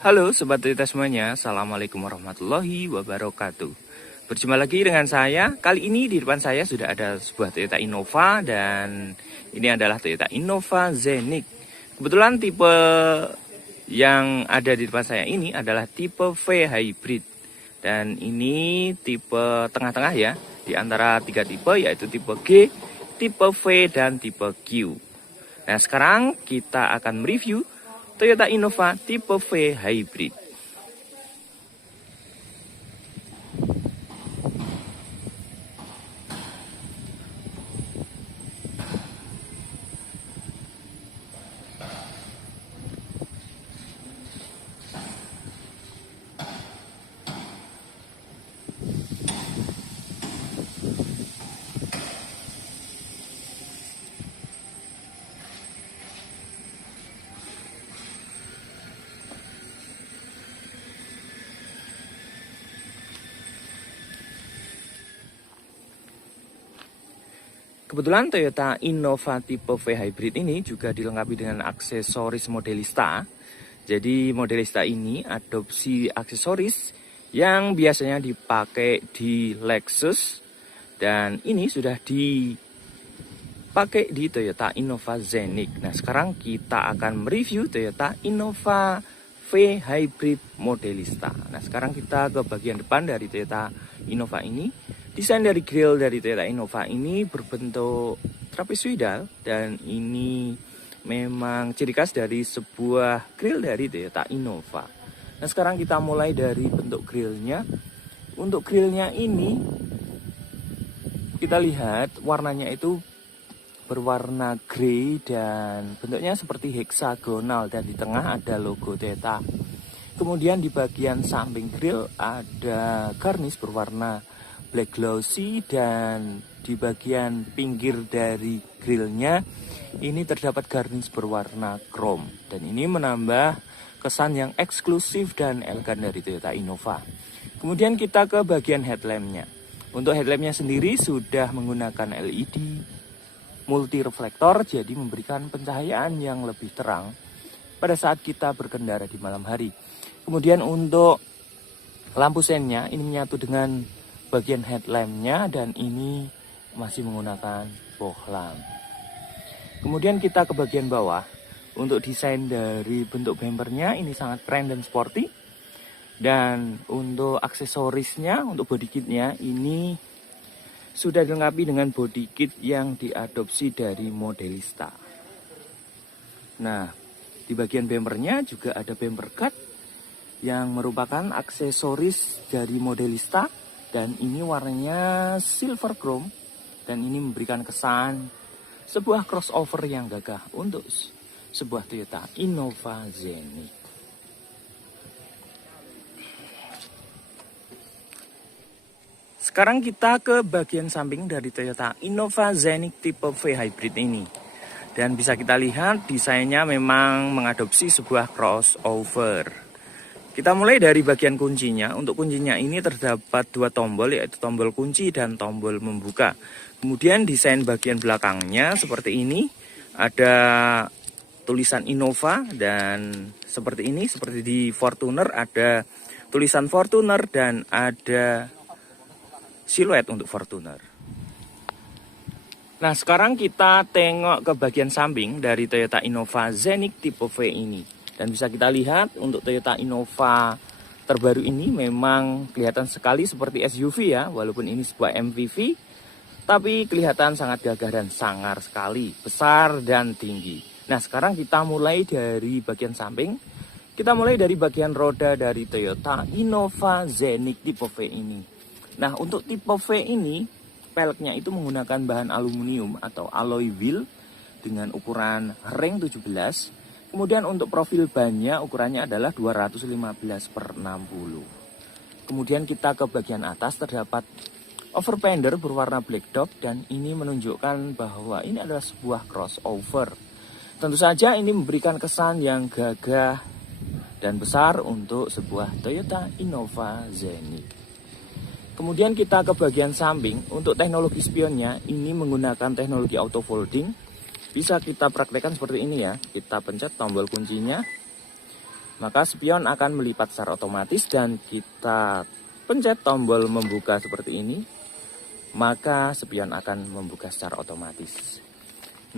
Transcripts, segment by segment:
Halo Sobat Toyota semuanya, Assalamualaikum warahmatullahi wabarakatuh. Berjumpa lagi dengan saya. Kali ini di depan saya sudah ada sebuah Toyota Innova. Dan ini adalah Toyota Innova Zenix. Kebetulan tipe yang ada di depan saya ini adalah tipe V Hybrid. Dan ini tipe tengah-tengah ya, di antara tiga tipe, yaitu tipe G, tipe V, dan tipe Q. Nah sekarang kita akan mereview Toyota Innova tipe V Hybrid. Kebetulan Toyota Innova tipe V Hybrid ini juga dilengkapi dengan aksesoris Modelista. Jadi Modelista ini adopsi aksesoris yang biasanya dipakai di Lexus. Dan ini sudah dipakai di Toyota Innova Zenix. Nah sekarang kita akan mereview Toyota Innova V Hybrid Modelista. Nah sekarang kita ke bagian depan dari Toyota Innova ini. Desain dari grill dari Toyota Innova ini berbentuk trapezoidal, dan ini memang ciri khas dari sebuah grill dari Toyota Innova. Nah sekarang kita mulai dari bentuk grillnya. Untuk grillnya ini kita lihat warnanya itu berwarna grey dan bentuknya seperti heksagonal, dan di tengah ada logo Toyota. Kemudian di bagian samping grill ada garnish berwarna black glossy, dan di bagian pinggir dari grillnya ini terdapat garnish berwarna chrome, dan ini menambah kesan yang eksklusif dan elegan dari Toyota Innova. Kemudian kita ke bagian headlampnya. Untuk headlampnya sendiri sudah menggunakan LED multi reflektor, jadi memberikan pencahayaan yang lebih terang pada saat kita berkendara di malam hari. Kemudian untuk lampu sennya ini menyatu dengan bagian headlampnya, dan ini masih menggunakan bohlam. Kemudian kita ke bagian bawah. Untuk desain dari bentuk bumpernya ini sangat keren dan sporty. Dan untuk aksesorisnya, untuk body kitnya ini sudah dilengkapi dengan body kit yang diadopsi dari Modelista. Nah di bagian bumpernya juga ada bumper guard yang merupakan aksesoris dari Modelista. Dan ini warnanya silver chrome, dan ini memberikan kesan sebuah crossover yang gagah untuk sebuah Toyota Innova Zenix. Sekarang kita ke bagian samping dari Toyota Innova Zenix tipe V Hybrid ini. Dan bisa kita lihat desainnya memang mengadopsi sebuah crossover. Kita mulai dari bagian kuncinya. Untuk kuncinya ini terdapat dua tombol, yaitu tombol kunci dan tombol membuka. Kemudian desain bagian belakangnya seperti ini. Ada tulisan Innova, dan seperti ini, seperti di Fortuner ada tulisan Fortuner dan ada siluet untuk Fortuner. Nah sekarang kita tengok ke bagian samping dari Toyota Innova Zenix tipe V ini. Dan bisa kita lihat untuk Toyota Innova terbaru ini memang kelihatan sekali seperti SUV ya. Walaupun ini sebuah MPV, tapi kelihatan sangat gagah dan sangar sekali, besar dan tinggi. Nah sekarang kita mulai dari bagian samping. Kita mulai dari bagian roda dari Toyota Innova Zenix tipe V ini. Nah untuk tipe V ini, peleknya itu menggunakan bahan aluminium atau alloy wheel dengan ukuran ring 17. Kemudian untuk profil bannya ukurannya adalah 215/60. Kemudian kita ke bagian atas, terdapat overfender berwarna black dog, dan ini menunjukkan bahwa ini adalah sebuah crossover. Tentu saja ini memberikan kesan yang gagah dan besar untuk sebuah Toyota Innova Zenix. Kemudian kita ke bagian samping. Untuk teknologi spionnya ini menggunakan teknologi auto folding. Bisa kita praktekkan seperti ini ya. Kita pencet tombol kuncinya. maka spion akan melipat secara otomatis dan kita pencet tombol membuka seperti ini, maka spion akan membuka secara otomatis.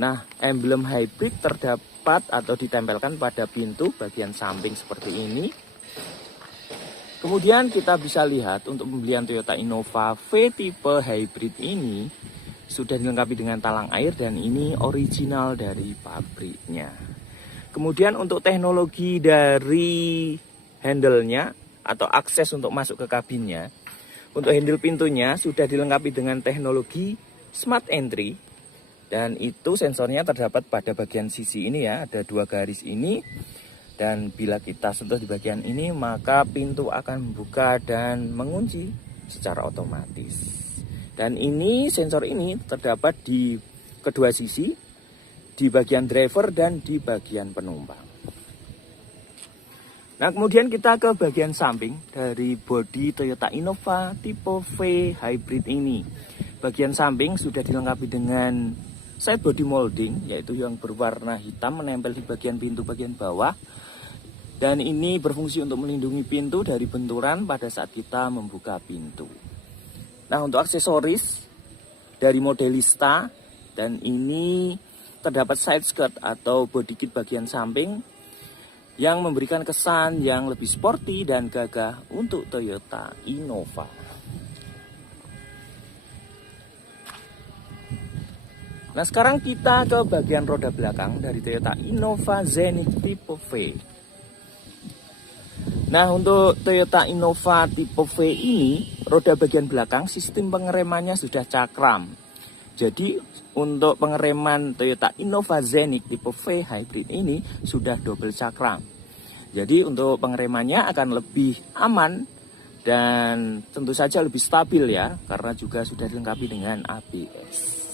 Nah, emblem hybrid terdapat atau ditempelkan pada pintu bagian samping seperti ini. Kemudian kita bisa lihat untuk pembelian Toyota Innova V tipe hybrid ini sudah dilengkapi dengan talang air dan ini original dari pabriknya. Kemudian untuk teknologi dari handle-nya atau akses untuk masuk ke kabinnya, untuk handle pintunya sudah dilengkapi dengan teknologi Smart Entry dan itu sensornya terdapat pada bagian sisi ini ya, ada 2 garis ini, dan bila kita sentuh di bagian ini maka pintu akan membuka dan mengunci secara otomatis. Dan ini sensor ini terdapat di kedua sisi, di bagian driver dan di bagian penumpang. Nah, kemudian kita ke bagian samping dari bodi Toyota Innova tipe V hybrid ini. Bagian samping sudah dilengkapi dengan side body molding, yaitu yang berwarna hitam menempel di bagian pintu bagian bawah. Dan ini berfungsi untuk melindungi pintu dari benturan pada saat kita membuka pintu. Nah, untuk aksesoris dari Modelista, dan ini terdapat side skirt atau body kit bagian samping yang memberikan kesan yang lebih sporty dan gagah untuk Toyota Innova. Nah, sekarang kita ke bagian roda belakang dari Toyota Innova Zenith tipe V. Nah, untuk Toyota Innova tipe V ini, roda bagian belakang sistem pengeremannya sudah cakram. Jadi untuk pengereman Toyota Innova Zenith tipe V hybrid ini sudah double cakram. Jadi untuk pengeremannya akan lebih aman dan tentu saja lebih stabil ya, karena juga sudah dilengkapi dengan ABS.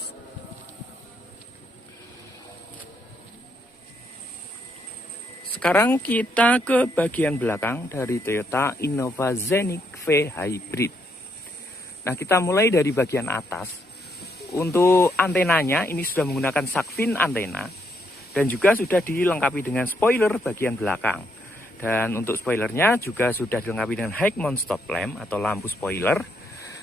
Sekarang kita ke bagian belakang dari Toyota Innova Zenith V hybrid. Nah, kita mulai dari bagian atas. Untuk antenanya ini sudah menggunakan shark fin antena dan juga sudah dilengkapi dengan spoiler bagian belakang. Dan untuk spoilernya juga sudah dilengkapi dengan high mount stop lamp atau lampu spoiler.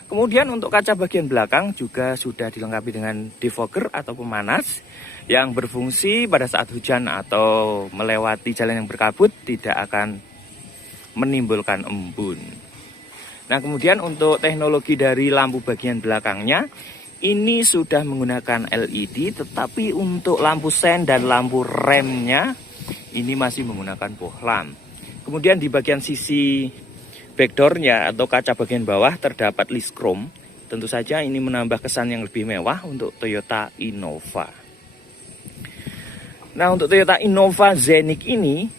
Kemudian untuk kaca bagian belakang juga sudah dilengkapi dengan defogger atau pemanas yang berfungsi pada saat hujan atau melewati jalan yang berkabut tidak akan menimbulkan embun. Nah, kemudian untuk teknologi dari lampu bagian belakangnya ini sudah menggunakan LED, tetapi untuk lampu sen dan lampu remnya ini masih menggunakan bohlam. Kemudian di bagian sisi backdoornya atau kaca bagian bawah terdapat list chrome. Tentu saja ini menambah kesan yang lebih mewah untuk Toyota Innova. Nah, untuk Toyota Innova Zenith ini,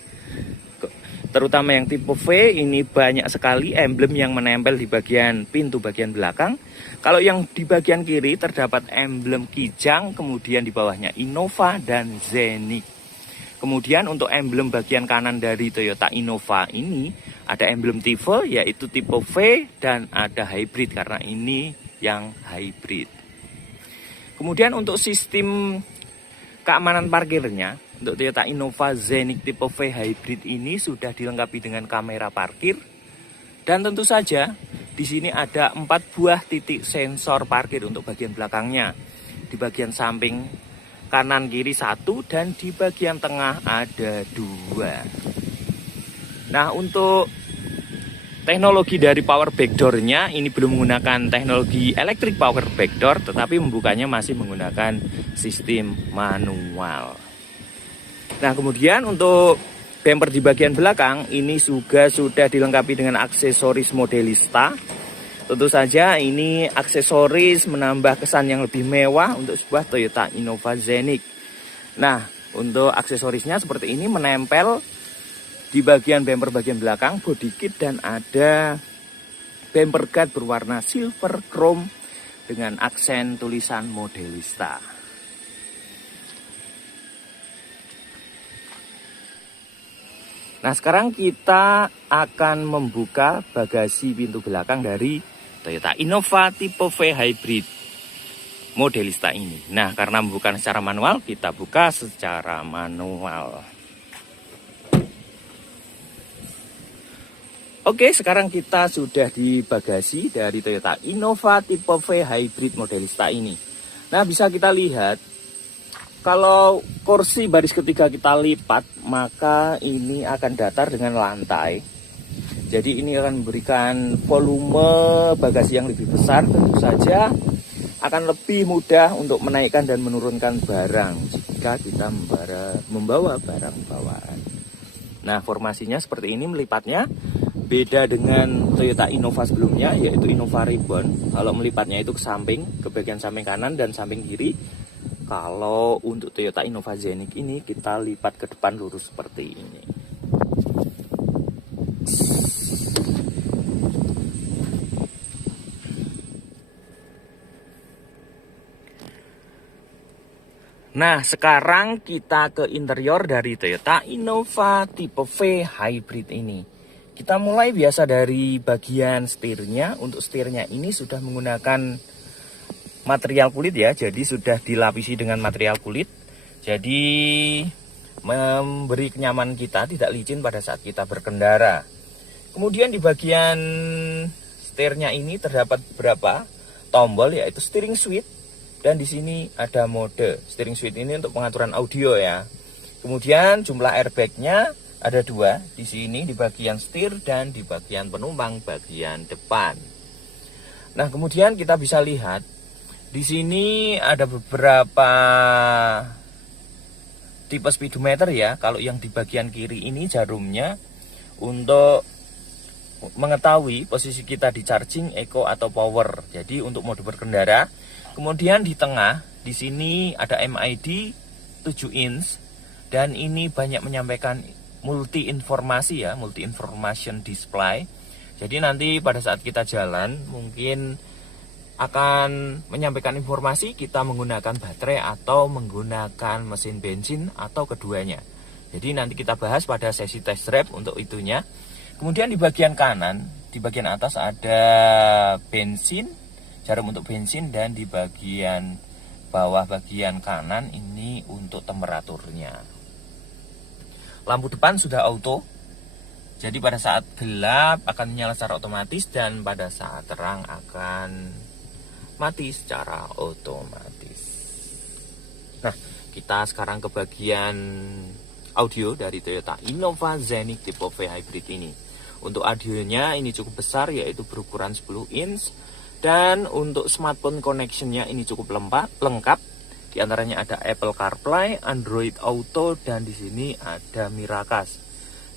terutama yang tipe V, ini banyak sekali emblem yang menempel di bagian pintu bagian belakang. Kalau yang di bagian kiri terdapat emblem Kijang, kemudian di bawahnya Innova dan Zenith. Kemudian untuk emblem bagian kanan dari Toyota Innova ini ada emblem tipe, yaitu tipe V, dan ada hybrid karena ini yang hybrid. Kemudian untuk sistem keamanan parkirnya, untuk Toyota Innova Zenith tipe V hybrid ini sudah dilengkapi dengan kamera parkir. Dan tentu saja di sini ada 4 buah titik sensor parkir untuk bagian belakangnya. Di bagian samping kanan kiri 1 dan di bagian tengah ada 2. Nah, untuk teknologi dari power backdoor-nya ini belum menggunakan teknologi electric power backdoor, tetapi membukanya masih menggunakan sistem manual. Nah, kemudian untuk bumper di bagian belakang ini juga sudah dilengkapi dengan aksesoris Modelista. Tentu saja ini aksesoris menambah kesan yang lebih mewah untuk sebuah Toyota Innova Zenith. Nah, untuk aksesorisnya seperti ini menempel di bagian bumper bagian belakang body kit dan ada bumper guard berwarna silver chrome dengan aksen tulisan Modelista. Nah, sekarang kita akan membuka bagasi pintu belakang dari Toyota Innova tipe V hybrid Modelista ini. Nah, karena membuka secara manual, kita buka secara manual. Oke, sekarang kita sudah di bagasi dari Toyota Innova tipe V Hybrid Modelista ini. Nah, bisa kita lihat kalau kursi baris ketiga kita lipat, maka ini akan datar dengan lantai. Jadi ini akan memberikan volume bagasi yang lebih besar, tentu saja akan lebih mudah untuk menaikkan dan menurunkan barang jika kita membawa barang bawaan. Nah, formasinya seperti ini melipatnya. Beda dengan Toyota Innova sebelumnya, yaitu Innova Reborn. Kalau melipatnya itu ke samping, ke bagian samping kanan dan samping kiri. Kalau untuk Toyota Innova Zenic ini kita lipat ke depan lurus seperti ini. Nah, sekarang kita ke interior dari Toyota Innova tipe V Hybrid ini. Kita mulai biasa dari bagian setirnya. Untuk setirnya ini sudah menggunakan material kulit ya. Jadi sudah dilapisi dengan material kulit. Jadi memberi kenyamanan kita, tidak licin pada saat kita berkendara. Kemudian di bagian setirnya ini terdapat beberapa tombol, yaitu steering switch. Dan di sini ada mode. Steering switch ini untuk pengaturan audio ya. Kemudian jumlah airbagnya ada 2 di sini, di bagian setir dan di bagian penumpang bagian depan. Nah, kemudian kita bisa lihat di sini ada beberapa tipe speedometer ya. Kalau yang di bagian kiri ini jarumnya untuk mengetahui posisi kita di charging, eco atau power. Jadi untuk mode berkendara. Kemudian di tengah di sini ada MID 7 inch dan ini banyak menyampaikan multi informasi ya, multi information display. Jadi nanti pada saat kita jalan mungkin akan menyampaikan informasi kita menggunakan baterai atau menggunakan mesin bensin atau keduanya. Jadi nanti kita bahas pada sesi test drive untuk itunya. Kemudian di bagian kanan, di bagian atas ada bensin, jarum untuk bensin, dan di bagian bawah bagian kanan ini untuk temperaturnya. Lampu depan sudah auto, jadi pada saat gelap akan menyala secara otomatis dan pada saat terang akan mati secara otomatis. Nah, kita sekarang ke bagian audio dari Toyota Innova Zenic tipe V Hybrid ini. Untuk audionya ini cukup besar, yaitu berukuran 10 inch. Dan untuk smartphone connection-nya ini cukup lengkap. Di antaranya ada Apple CarPlay, Android Auto, dan di sini ada Miracast.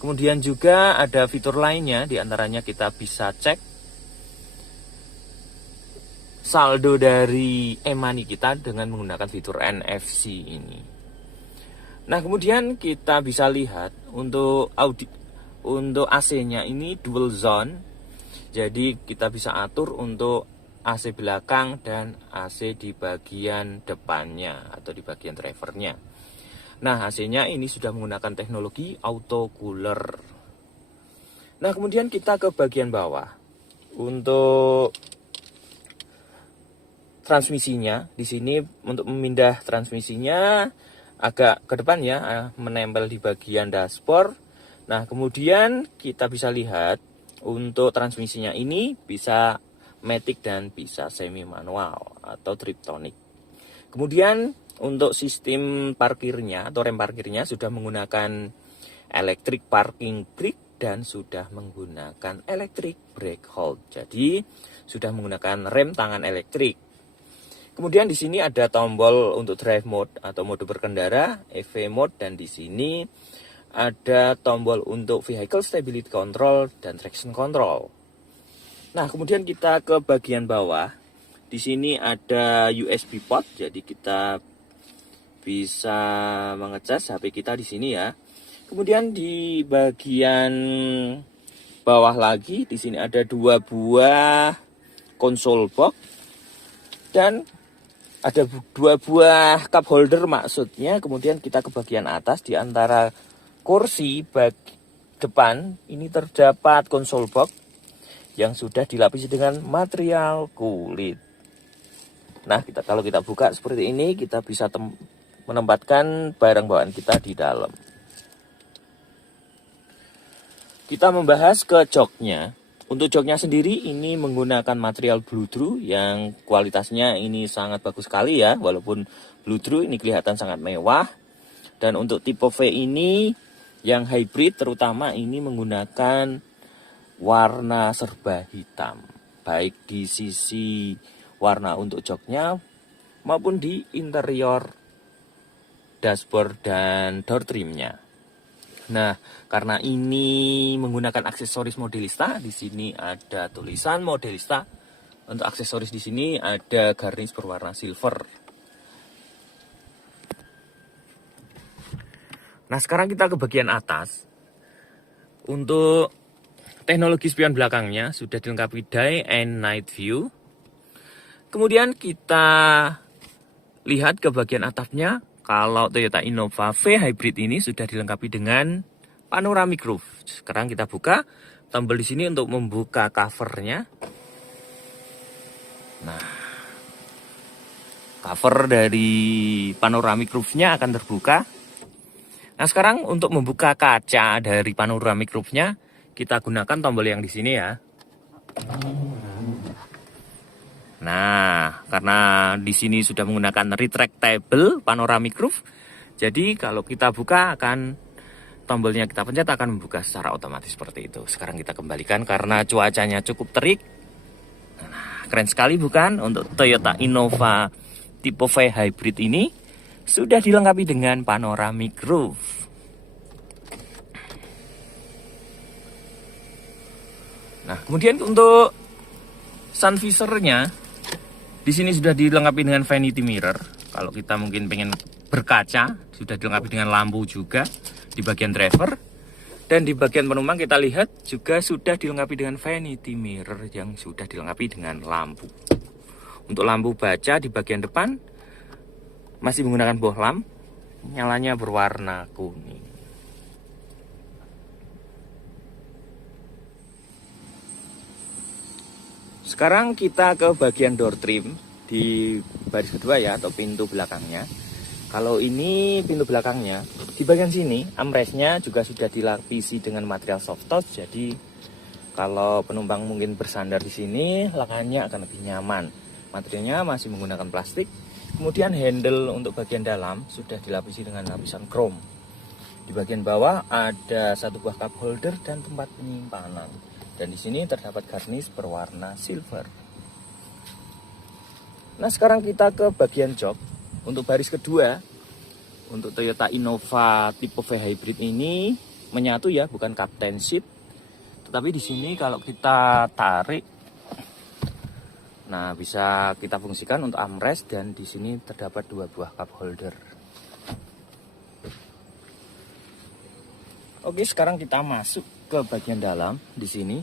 Kemudian juga ada fitur lainnya, di antaranya kita bisa cek saldo dari e-money kita dengan menggunakan fitur NFC ini. Nah, kemudian kita bisa lihat untuk AC-nya ini dual zone. Jadi kita bisa atur untuk AC belakang dan AC di bagian depannya atau di bagian drivernya. Nah, AC-nya ini sudah menggunakan teknologi auto cooler. Nah, kemudian kita ke bagian bawah. Untuk transmisinya, di sini untuk memindah transmisinya agak ke depan ya, menempel di bagian dashboard. Nah, kemudian kita bisa lihat untuk transmisinya ini bisa matic dan bisa semi manual atau triptonic. Kemudian untuk sistem parkirnya atau rem parkirnya sudah menggunakan electric parking brake dan sudah menggunakan electric brake hold. Jadi sudah menggunakan rem tangan elektrik. Kemudian di sini ada tombol untuk drive mode atau mode berkendara, EV mode, dan di sini ada tombol untuk vehicle stability control dan traction control. Nah, kemudian kita ke bagian bawah. Di sini ada USB port, jadi kita bisa mengecas HP kita di sini ya. Kemudian di bagian bawah lagi, di sini ada 2 buah konsol box dan ada 2 buah cup holder maksudnya. Kemudian kita ke bagian atas, di antara kursi depan ini terdapat konsol box yang sudah dilapisi dengan material kulit. Nah, kalau kita buka seperti ini, kita bisa menempatkan barang bawaan kita di dalam. kita membahas ke joknya. Untuk joknya sendiri ini menggunakan material Bludru yang kualitasnya ini sangat bagus sekali ya. Walaupun Bludru ini kelihatan sangat mewah. Dan untuk tipe V ini yang hybrid terutama ini menggunakan warna serba hitam. Baik di sisi warna untuk joknya maupun di interior dashboard dan door trimnya. Nah, karena ini menggunakan aksesoris Modelista, di sini ada tulisan Modelista. Untuk aksesoris di sini ada garnish berwarna silver. Nah, sekarang kita ke bagian atas. Untuk teknologi spion belakangnya sudah dilengkapi day and night view. Kemudian kita lihat ke bagian atapnya. Kalau Toyota Innova V Hybrid ini sudah dilengkapi dengan panoramic roof. Sekarang kita buka tombol di sini untuk membuka covernya. Nah, cover dari panoramic roofnya akan terbuka. Nah, sekarang untuk membuka kaca dari panoramic roofnya kita gunakan tombol yang di sini ya. Nah, karena di sini sudah menggunakan retractable panoramic roof, jadi kalau kita buka akan tombolnya kita pencet akan membuka secara otomatis seperti itu. Sekarang kita kembalikan karena cuacanya cukup terik. Nah, keren sekali bukan? Untuk Toyota Innova tipe V Hybrid ini sudah dilengkapi dengan panoramic roof. Nah, kemudian untuk sun visornya di sini sudah dilengkapi dengan vanity mirror. Kalau kita mungkin pengen berkaca, sudah dilengkapi dengan lampu juga di bagian driver. Dan di bagian penumpang kita lihat juga sudah dilengkapi dengan vanity mirror yang sudah dilengkapi dengan lampu. Untuk lampu baca di bagian depan masih menggunakan bohlam, nyalanya berwarna kuning. Sekarang kita ke bagian door trim di baris kedua ya, atau pintu belakangnya. Kalau ini pintu belakangnya, di bagian sini armrestnya juga sudah dilapisi dengan material soft touch. Jadi kalau penumpang mungkin bersandar di sini, lengannya akan lebih nyaman. Materialnya masih menggunakan plastik. Kemudian handle untuk bagian dalam sudah dilapisi dengan lapisan chrome. Di bagian bawah ada satu buah cup holder dan tempat penyimpanan. Dan di sini terdapat garnish berwarna silver. Nah, sekarang kita ke bagian jok. Untuk baris kedua, untuk Toyota Innova tipe V Hybrid ini menyatu ya, bukan captain seat. Tetapi di sini kalau kita tarik, nah bisa kita fungsikan untuk armrest, dan di sini terdapat dua buah cup holder. Oke, sekarang kita masuk ke bagian dalam di sini.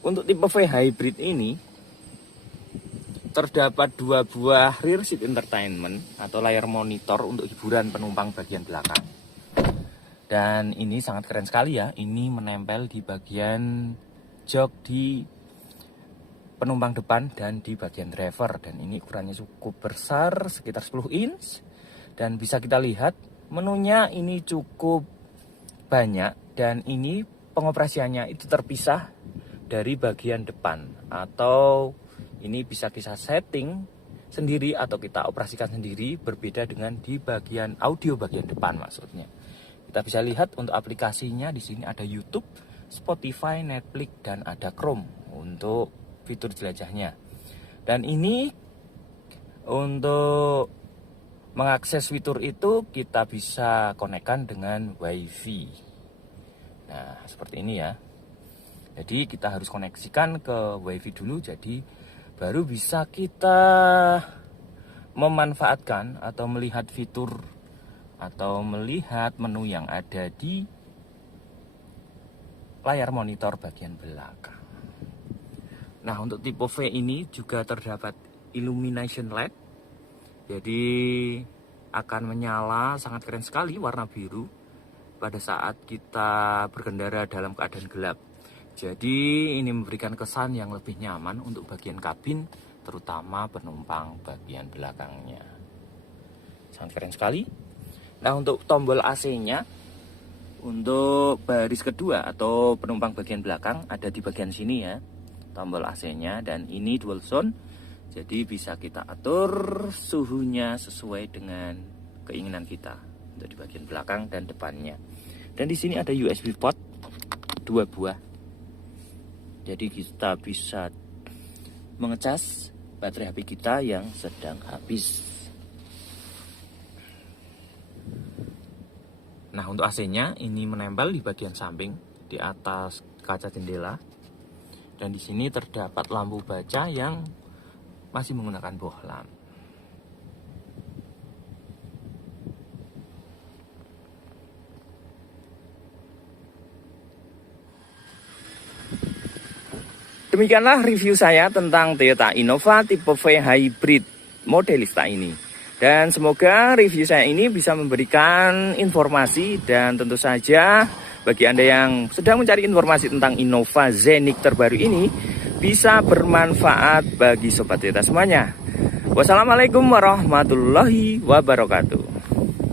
Untuk tipe V Hybrid ini terdapat dua buah rear seat entertainment atau layar monitor untuk hiburan penumpang bagian belakang. Dan ini sangat keren sekali ya. Ini menempel di bagian jok di penumpang depan dan di bagian driver. Dan ini ukurannya cukup besar, sekitar 10 inch. Dan bisa kita lihat menunya ini cukup banyak, dan ini pengoperasiannya itu terpisah dari bagian depan, atau ini bisa kita setting sendiri atau kita operasikan sendiri, berbeda dengan di bagian audio bagian depan maksudnya. Kita bisa lihat untuk aplikasinya di sini ada YouTube, Spotify, Netflix, dan ada Chrome untuk fitur jelajahnya. Dan ini untuk mengakses fitur itu kita bisa konekkan dengan WiFi. Nah, seperti ini ya. Jadi kita harus koneksikan ke WiFi dulu, jadi baru bisa kita memanfaatkan atau melihat fitur atau melihat menu yang ada di layar monitor bagian belakang. Nah, untuk tipe V ini juga terdapat illumination LED. Jadi akan menyala sangat keren sekali warna biru pada saat kita berkendara dalam keadaan gelap. Jadi ini memberikan kesan yang lebih nyaman untuk bagian kabin, terutama penumpang bagian belakangnya. Sangat keren sekali. Nah, untuk tombol AC-nya, Untuk baris kedua atau penumpang bagian belakang ada di bagian sini ya, tombol AC-nya, dan ini dual zone. Jadi bisa kita atur suhunya sesuai dengan keinginan kita untuk di bagian belakang dan depannya. Dan di sini ada USB port 2 buah. Jadi kita bisa mengecas baterai HP kita yang sedang habis. Nah, untuk AC-nya ini menempel di bagian samping di atas kaca jendela. Dan di sini terdapat lampu baca yang masih menggunakan bohlam. Demikianlah review saya tentang Toyota Innova tipe V Hybrid Modelista ini. Dan semoga review saya ini bisa memberikan informasi, dan tentu saja bagi Anda yang sedang mencari informasi tentang Innova Zenix terbaru ini bisa bermanfaat bagi Sobat Toyota semuanya. Wassalamualaikum warahmatullahi wabarakatuh.